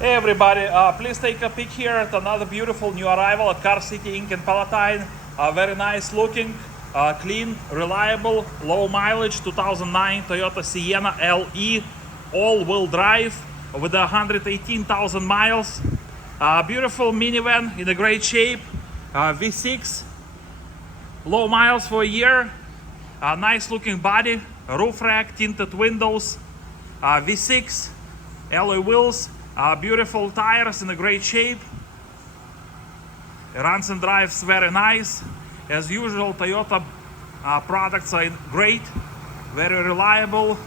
Hey everybody, please take a peek here at another beautiful new arrival at Car City Inc. in Palatine. Very nice looking, clean, reliable, low mileage 2009 Toyota Sienna LE all-wheel drive with 118,000 miles. Beautiful minivan in a great shape, V6, low miles for a year, nice looking body, roof rack, tinted windows, V6, alloy wheels, beautiful tires in a great shape. Runs and drives very nice. As usual, Toyota products are great, very reliable.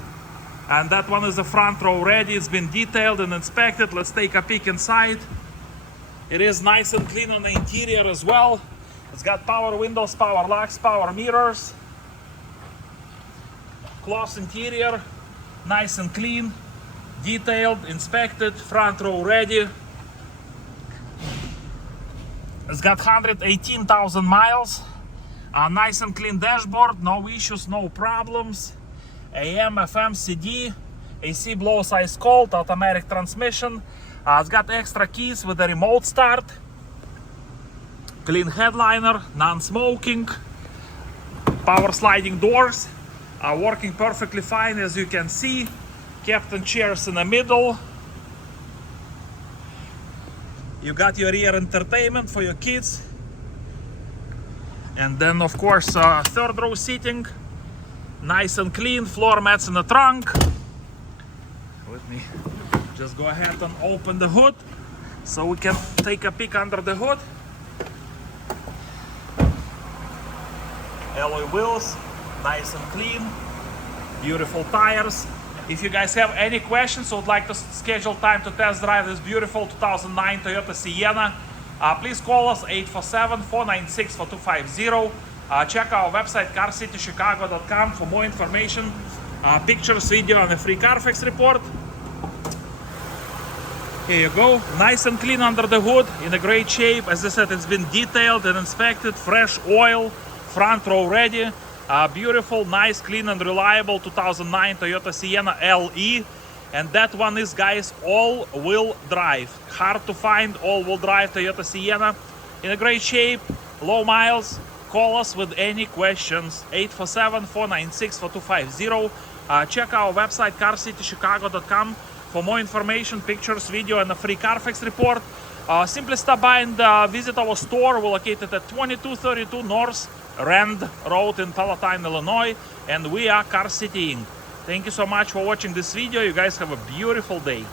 And that one is the front row ready. It's been detailed and inspected. Let's take a peek inside. It is nice and clean on the interior as well. It's got power windows, power locks, power mirrors. Cloth interior, nice and clean. Detailed, inspected, front row ready. It's got 118,000 miles. Nice and clean dashboard, no issues, no problems. AM, FM, CD, AC blows ice cold, automatic transmission. It's got extra keys with a remote start. Clean headliner, non-smoking. Power sliding doors, working perfectly fine as you can see. Captain chairs in the middle. You got your rear entertainment for your kids. And then of course third row seating. Nice and clean, floor mats in the trunk. Let me just go ahead and open the hood so we can take a peek under the hood. Alloy wheels, nice and clean. Beautiful tires. If you guys have any questions or would like to schedule time to test drive this beautiful 2009 Toyota Sienna, please call us 847-496-4250. Check our website carcitychicago.com for more information, pictures, video, and a free Carfax report. Here you go, nice and clean under the hood, in a great shape. As I said, it's been detailed and inspected, fresh oil, front row ready. Beautiful, nice, clean and reliable 2009 Toyota Sienna LE. And that one is, guys, all-wheel drive. Hard to find all-wheel drive Toyota Sienna. In a great shape, low miles. Call us with any questions. 847-496-4250. Check our website carcitychicago.com for more information, pictures, video, and a free Carfax report. Simply stop by and visit our store. We're located at 2232 North Rand Road in Palatine, Illinois, and we are Car City Inc. Thank you so much for watching this video. You guys have a beautiful day.